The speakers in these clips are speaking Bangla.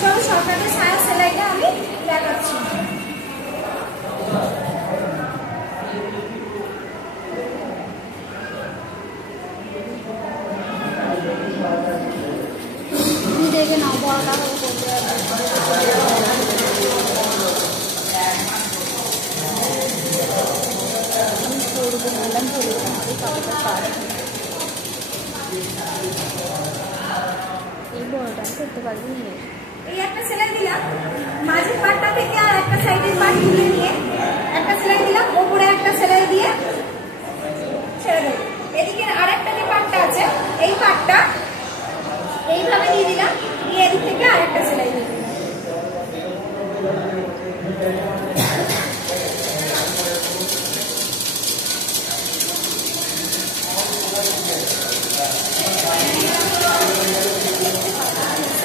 চলো সরকারের ছায়া সেলাইটা আমি দেখাচ্ছি। দেখে নাও বড়টা করতে পারবি। এই একটা সেলাই দিলাম মাঝের পাটটা থেকে, আর একটা সাইডের পাট তুলে নিয়ে একটা সেলাই দিলাম, ওপরে একটা সেলাই দিয়ে ছেড়ে দেবো। এদিকে আরেকটা যে পাটটা আছে এই পাটটা এইভাবে দিয়ে দিলাম, দিয়ে এদিক থেকে আরেকটা সেলাই দিয়ে দিলাম।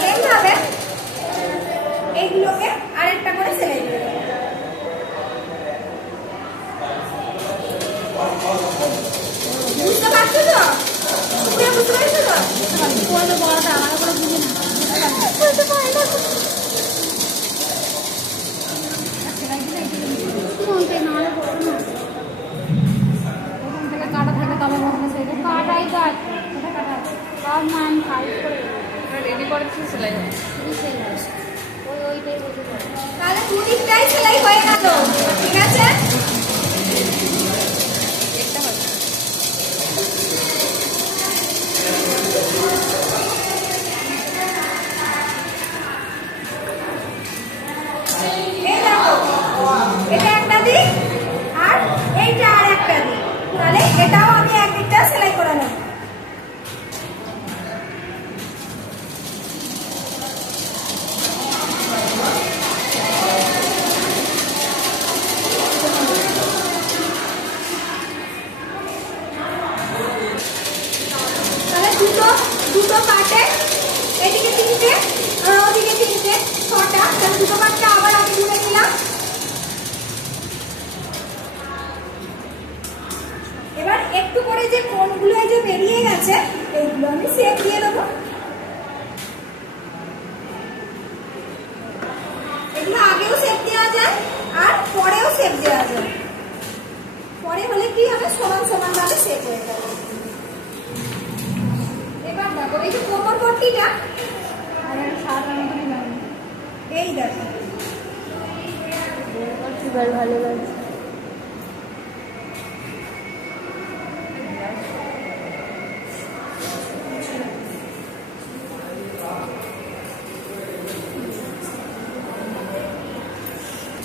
এইভাবে এইগুলোকে আরেকটা করে সেলাই দিয়ে দেবো। বুঝতে পারছো তো? বুঝতে পারছো তো? বড়টা আমার করে বুঝে না বুঝতে পারি না। কাটা থাকে তবে কাটাই কাট রেডি করেছি সেলাই ওইটাই বলতে পারি। তাহলে দুদিকটাই সেলাই হয়ে গেল, ঠিক আছে? এটা একটা দিক আর এইটা আর একটা দিক, তাহলে এটাও আমি একদিকটা সেলাই করে নেব। তাহলে দুটো পাটে এদিকে তিনটে আর ওদিকে তিনটে, ছটা। তাহলে দুটো পাটটা আবার আমি জুড়ে নিলাম। এবার একটু করে যে কোণগুলো যে বেরিয়ে গেছে এইগুলো আমি শেপ দিয়ে দেবো। এগুলো আগেও শেপ দেওয়া যায় আর পরেও শেপ দেওয়া যায়। পরে হলে কি হবে, সমান সমান ভাবে শেপ হয়ে যাবে। এবার দেখো এই যে কোমর পট্টিটা এই দেখো ভালো লাগছে।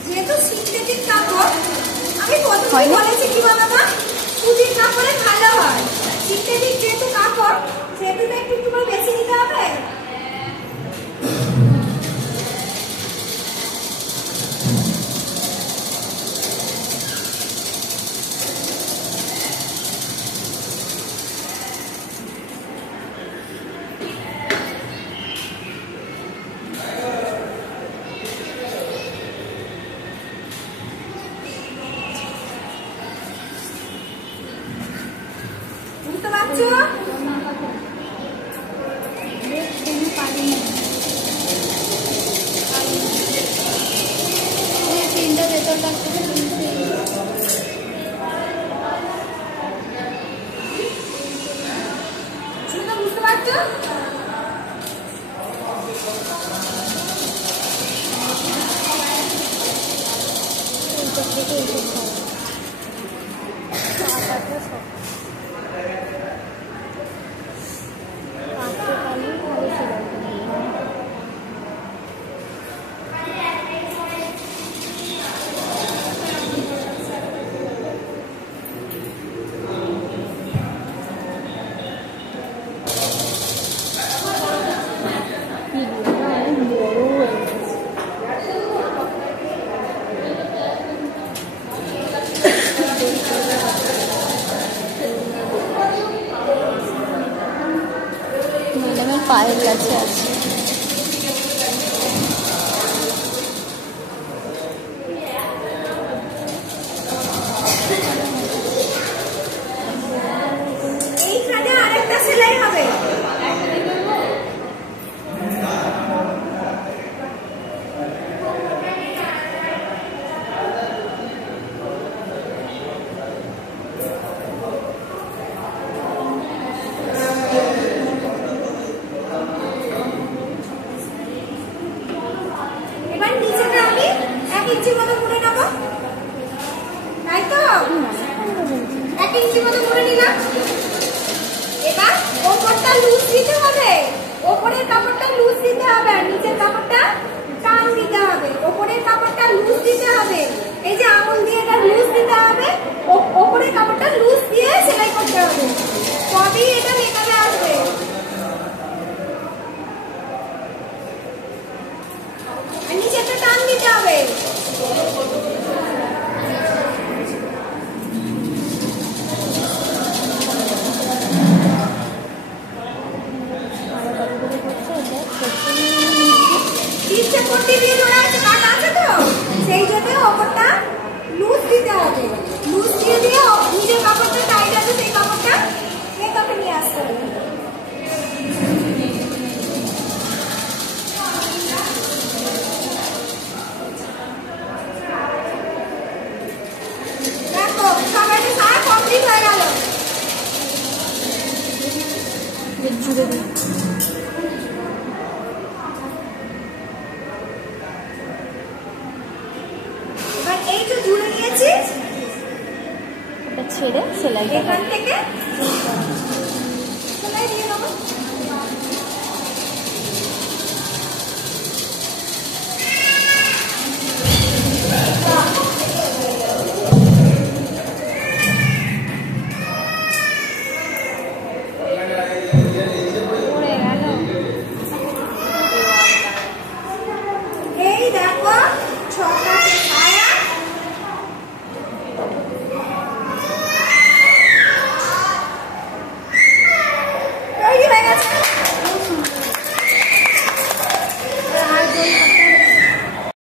যেহেতু সিনথেটিক কাপড়, আমি প্রথমেই বলেছি কি বাবা, সুতির কাপড়ে ভালো হয়। সিনথেটিক যেহেতু কাপড় সেহেতু একটু করে বেশি নিতে হবে। বুঝতে পারছো? তিনটা ভেতর লাগছে বুঝতে পারছো? পায়ের কাছে আছে। এইখানে আরেকটা সেলাই হবে। ইঞ্চি মতো মুড়ে নেবো, তাই তো 1 ইঞ্চি মতো মুড়ে নিলাম। এবার ওপরটা লুজ দিতে হবে, ওপরের কাপড়টা লুজ দিতে হবে আর নিচের কাপড়টা টান দিতে হবে। ওপরের কাপড়টা লুজ দিতে হবে, এই যে আঙুল দিয়ে এটা লুজ দিতে হবে, ওপরের কাপড়টা লুজ দিয়ে সেলাই করতে হবে, তবেই এটা মেকআপে আসবে। আর নিচেরটা টান দিতে হবে। নিচে পট্টি দিয়ে ধরা আছে, কাট আছে তো, সেই জন্য ওপরটা লুজ দিতে হবে। লুজ দিয়ে দিয়ে নিজের কাপড়টা টাইট আছে সেই কাপড়টা মেকআপে নিয়ে আসতে হবে। দেখো সবাইটা সারা কমপ্লিট হয়ে গেল। জুড়ে দিই। এই যে জুড়ে নিয়েছি, এটা ছেড়ে সেলাই এখান থেকে